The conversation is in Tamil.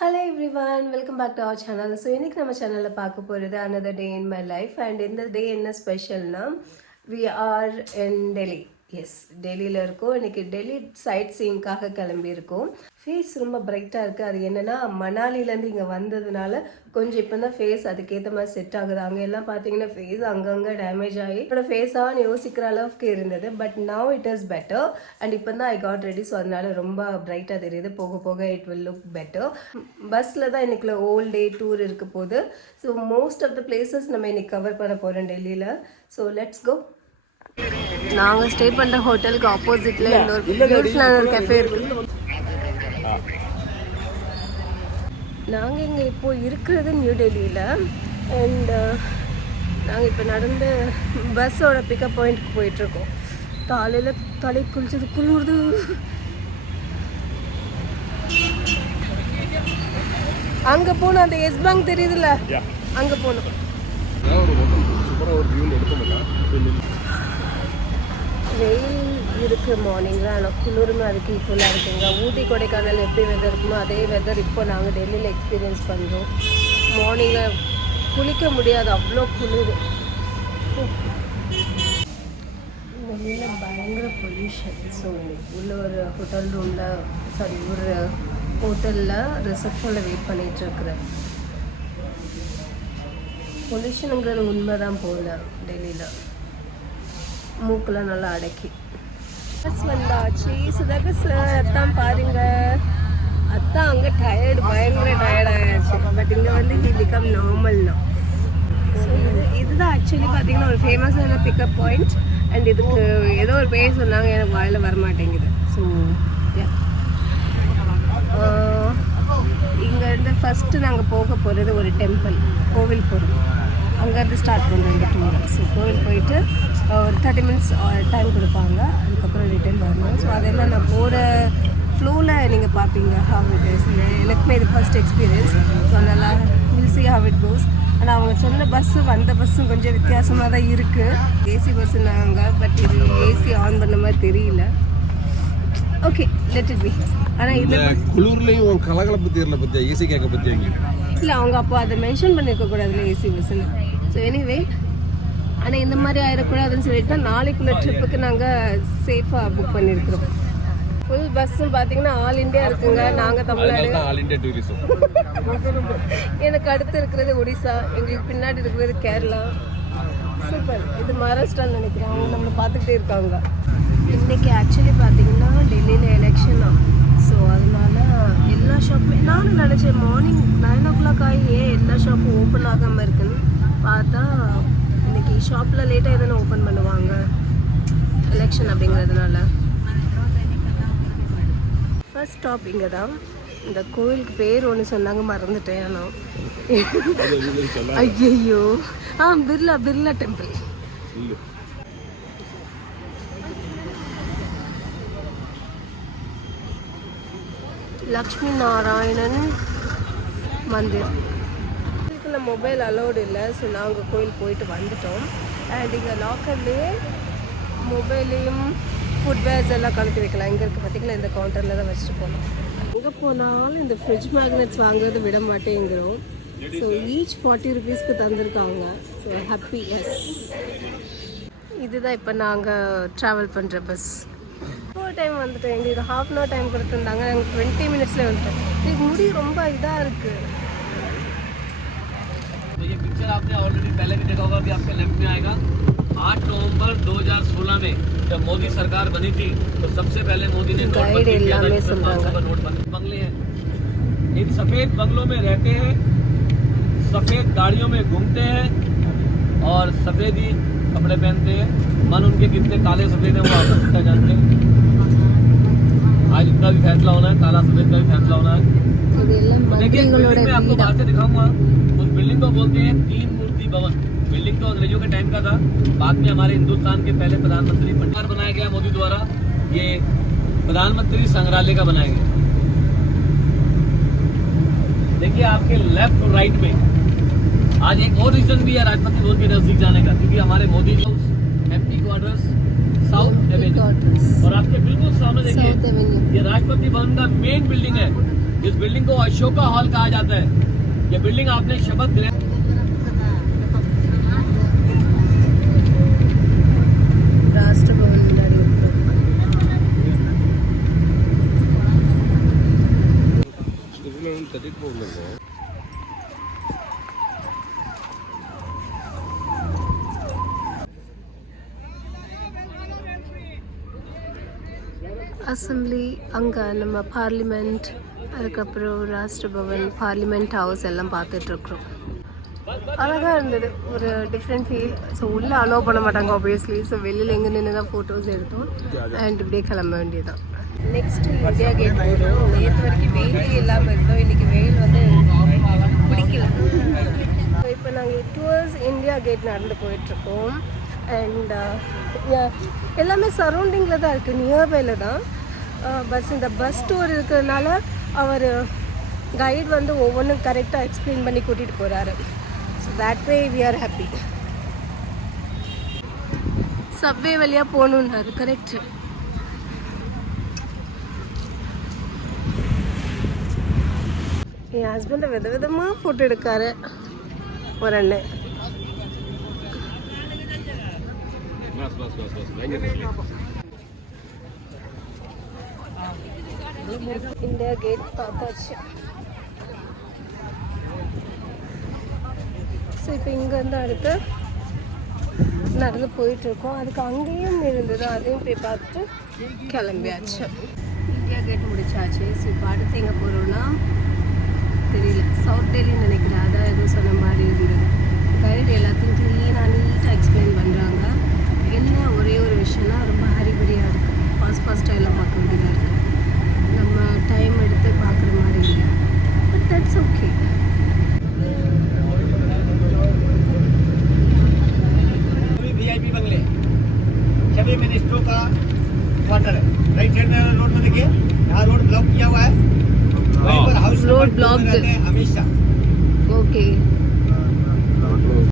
Hello every one welcome back to our channel so இன்றைக்கி நம்ம சேனலில் பார்க்க போகிறது another day in my life and இந்த டே என்ன ஸ்பெஷல்னா we are in Delhi yes டெல்லியில் இருக்கோம். இன்றைக்கி டெல்லி சைட் சீயிங்காக கிளம்பியிருக்கோம். ஃபேஸ் ரொம்ப பிரைட்டாக இருக்குது அது என்னென்னா மணாலிலேருந்து இங்கே வந்ததுனால கொஞ்சம் இப்போ தான் ஃபேஸ் அதுக்கேற்ற மாதிரி செட் ஆகுது. அங்கே எல்லாம் பார்த்தீங்கன்னா ஃபேஸ் அங்கங்கே டேமேஜ் ஆகி என்னோட ஃபேஸாக யோசிக்கிற அளவுக்கு இருந்தது. But now it is better and இப்போ தான் ஐ காட் ரெடி ஸோ அதனால ரொம்ப பிரைட்டாக தெரியுது. போக போக இட் வில் லுக் பெட்டர் பஸ்ஸில் தான் இன்னைக்குள்ள ஓல் டே டூர் இருக்க போகுது. So most of the places நம்ம இன்னைக்கு கவர் பண்ண போகிறோம் டெல்லியில். ஸோ லெட்ஸ் கோ நாங்கள் ஸ்டே பண்ணுற ஹோட்டலுக்கு ஆப்போசிட்டில் இன்னொரு பியூட்டிஃபுல்லான ஒரு கஃபே இருக்கு. நாங்கள் இங்கே இப்போ இருக்கிறது நியூ டெல்லியில். அண்ட் நாங்கள் இப்போ நடந்து பஸ்ஸோட பிக்கப் பாயிண்ட்க்கு போயிட்டுருக்கோம் காலையில் தலை குளிச்சது குளிருது. அங்கே போகணும் அந்த எஸ் பேங்க் தெரியுதுல்ல? அங்கே மாட்டேன் வெயில் இருக்கு மார்னிங்கில் ஆனால் குளிர்மை அதுக்கு ஈக்குவலாக இருக்குங்க ஊட்டி கொடைக்கானல் எப்படி வெதர் இருக்குமோ அதே வெதர் இப்போ நாங்கள் டெல்லியில் எக்ஸ்பீரியன்ஸ் பண்ணுறோம் மார்னிங்கில் குளிக்க முடியாது. அவ்வளோ குளிர். வெளியில் பயங்கர பொல்யூஷன் ஸோ உள்ள ஒரு ஹோட்டல் ரூமில் சாரி ஒரு ஹோட்டலில் ரிசப்ஷனில் வெயிட் பண்ணிகிட்ருக்குறேன் பொல்யூஷனுங்கிறது உண்மை தான் போகல டெல்லியில் மூக்கெலாம் நல்லா அடக்கி. பஸ் வந்தாச்சு சுதாகர் சார் அத்தான் பாருங்க. அத்தான் அங்கே டயர்டு பயங்கர டயர்ட் ஆயாச்சு பட் இங்கே வந்து ஹி பிகம் நார்மல் தான் ஸோ இது இதுதான் ஆக்சுவலி பார்த்தீங்கன்னா ஒரு ஃபேமஸான பிக்கப் பாயிண்ட் அண்ட் இதுக்கு ஏதோ ஒரு பேர் சொன்னாங்க எனக்கு வாயில் வர மாட்டேங்குது ஸோ இங்கேருந்து ஃபஸ்ட்டு நாங்கள் போக போகிறது ஒரு டெம்பிள் கோவில் போகிறோம் அங்கேருந்து ஸ்டார்ட் பண்ணுறோம் இந்த டூர் ஸோ கோவில் போயிட்டு ஒரு தேர்ட்டி மினிட்ஸ் டைம் கொடுப்பாங்க. அதுக்கப்புறம் ரிட்டர்ன் வரணும். ஸோ அதெல்லாம் நான் போகிற ஃப்ளோவில் நீங்கள் பார்ப்பீங்க ஹவ் இட் இஸ் எனக்குமே இது ஃபர்ஸ்ட் எக்ஸ்பீரியன்ஸ் ஸோ நல்லா will see how it goes ஆனால் அவங்க சொன்ன பஸ்ஸு வந்த பஸ்ஸும் கொஞ்சம் வித்தியாசமாக தான் இருக்குது ஏசி பஸ்ஸுனாங்க பட் இது ஏசி ஆன் பண்ண மாதிரி தெரியல. ஓகே லெட் இட் பி ஆனால் இது குளிர்லயும் கலகலப்பு தேர்ல பத்தியா? ஏசி கேட்க இங்க? இல்லை அவங்க அப்போ அதை மென்ஷன் பண்ணியிருக்க கூடாதுல ஏசி பஸ்ஸுன்னு ஸோ எனிவே ஆனால் இந்த மாதிரி ஆயிடக்கூடாதுன்னு சொல்லிட்டு தான் நாளைக்குள்ள ட்ரிப்புக்கு நாங்கள் சேஃபாக புக் பண்ணியிருக்கிறோம் ஃபுல் பஸ்ஸும் பார்த்தீங்கன்னா ஆல் இந்தியா இருக்குங்க. நாங்கள் தமிழ்நாடு. எனக்கு அடுத்து இருக்கிறது ஒடிசா. எங்களுக்கு பின்னாடி இருக்கிறது கேரளா. சூப்பர் இது மகாராஷ்டிரான்னு நினைக்கிறேன். அவங்க நம்மளை பார்த்துக்கிட்டே இருக்காங்க. இன்னைக்கு ஆக்சுவலி பார்த்தீங்கன்னா டெல்லியில் எலெக்ஷனா ஸோ அதனால எல்லா ஷாப்புமே நானும் நினச்சேன் மார்னிங் நைன் ஓ கிளாக் ஆகி ஏன் எல்லா ஷாப்பும் ஓப்பன் ஆகாமல் இருக்குன்னு. பார்த்தா இன்னைக்கு ஷாப்பில் லேட்டாக எதனா ஓப்பன் பண்ணுவாங்க? எலெக்ஷன் அப்படிங்கிறதுனால. ஃபர்ஸ்ட் ஸ்டாப் இங்கே தான். இந்த கோயிலுக்கு பேர் ஒன்று சொன்னாங்க மறந்துட்டேன் ஆனால் ஐயோ ஆ பிர்லா பிர்லா டெம்பிள் லக்ஷ்மி நாராயணன் மந்திர். இதுக்குள்ள மொபைல் அலோடு இல்லை ஸோ நாங்கள் கோயில் போயிட்டு வந்துட்டோம். அண்ட் இங்கே லாக்கர்லேயே மொபைலையும் ஃபுட்வேர்ஸ் எல்லாம் கலத்தி வைக்கலாம். இங்கே இருக்குது பார்த்திங்களா இந்த கவுண்டரில் தான் வச்சுட்டு போனோம் எங்கே போனாலும் இந்த ஃப்ரிட்ஜ் மேக்னெட்ஸ் வாங்குறது விட மாட்டேங்கிறோம். ஸோ ஈச் ஃபார்ட்டி ருபீஸ்க்கு தந்திருக்காங்க. ஸோ ஹாப்பி எஸ் இதுதான் இப்போ நாங்கள் ட்ராவல் பண்ணுற பஸ் ஃபோர் டைம் வந்துட்டோம். எங்களுக்கு ஹாஃப் அன் ஹவர் டைம் கொடுத்துருந்தாங்க. நாங்கள் டுவெண்ட்டி மினிட்ஸ்லேயே வந்துட்டோம். எனக்கு முடி ரொம்ப இதாக இருக்குது अगर आपने ऑलरेडी पहले भी देखा होगा अभी आपके लेफ़्ट में आएगा। 8 नवंबर 2016 में जब मोदी सरकार बनी थी तो सबसे पहले मोदी ने नोट बंगले हैं। इन सफ़ेद बंगलों में रहते हैं सफ़ेद गाड़ियों में घूमते हैं और सफ़ेद ही कपड़े पहनते हैं। मन उनके कितने काले सफ़ेद हैं वो आप जानते हैं? आज इनका भी फैसला होना है काला सफ़ेद का भी फैसला होना है। देखिए मैं आपको बाहर से दिखाऊँगा। बिल्डिंग को बोलते हैं तीन मूर्ति भवन। बिल्डिंग तो अंग्रेज़ों के टाइम का था। बाद में हमारे हिंदुस्तान के पहले प्रधानमंत्री भंडार बनाया गया मोदी द्वारा। ये प्रधानमंत्री संग्रहालय का बनाया गया। देखिए आपके लेफ़्ट और राइट में। आज एक और रीजन भी है राष्ट्रपति भवन के नज़दीक जाने का क्योंकि हमारे Modi ji MP quarters South Avenue और आपके बिल्कुल सामने देखिए ये राष्ट्रपति भवन का मेन बिल्डिंग है। इस बिल्डिंग को अशोका हॉल कहा जाता है। ये बिल्डिंग आपने शब्द दिलाई രാഷ്ട്രഭവനിൽ പോകുന്നുണ്ടോ അസംബ്ലി അംഗ നമ്മ പാർലമെന്റ് பார்லிமெண்ட் அதுக்கப்புறம் ராஷ்டிரபவன் பார்லிமெண்ட் ஹவுஸ் எல்லாம் பார்த்துட்ருக்குறோம். அழகாக இருந்தது. ஒரு டிஃப்ரெண்ட் ஃபீல் ஸோ உள்ளே அலோவ் பண்ண மாட்டாங்க ஆப்வியஸ்லி ஸோ வெளியில் எங்கே நின்று தான் ஃபோட்டோஸ் எடுத்தோம். அண்ட் இப்படியே கிளம்ப வேண்டியதான் நெக்ஸ்ட் இந்தியா கேட் போகிறோம் நேற்று வரைக்கும் வெயிலே இல்லாமல் இருந்தோம். இன்றைக்கி வெயில் வந்து பிடிக்கல. இப்போ நாங்கள் டுவர்ஸ் இந்தியா கேட் நடந்து போயிட்டுருக்கோம் அண்ட் uh, எல்லாமே சரௌண்டிங்கில் தான் இருக்குது நியர்பைல தான். பஸ் இந்த பஸ் டூர் இருக்கிறதுனால அவர் கைட் வந்து ஒவ்வொன்றும் கரெக்டாக எக்ஸ்பிளைன் பண்ணி கூட்டிகிட்டு போகிறாரு so that way we are happy subway வழியாக போகணுன்னாரு கரெக்ட் என் ஹஸ்பண்டை வித விதமாக ஃபோட்டோ எடுக்காரு. ஒரு அண்ணன் bus bus bus India Gate பார்த்தாச்சு ஸோ இப்போ இங்கேருந்து அடுத்து நடந்து போயிட்டுருக்கோம் அதுக்கு அங்கேயும் இருந்தது அதையும் போய் பார்த்துட்டு கிளம்பியாச்சு இந்தியா கேட் முடிச்சாச்சு ஸோ இப்போ அடுத்து எங்கே போகிறோன்னா தெரியல சவுத் டெல்லின்னு நினைக்கிறேன் அதான் எதுவும் சொன்ன மாதிரி இருந்தது கைடு எல்லாத்தையும் க்ளீனாக நீட்டாக எக்ஸ்பிளைன் பண்ணுறாங்க मिनिस्टरों का क्वार्टर है। राइट साइड में रोड में देखिए यहाँ रोड ब्लॉक किया हुआ है। वहीं पर हाउस रोड ब्लॉक रहते हैं शाह ஓகே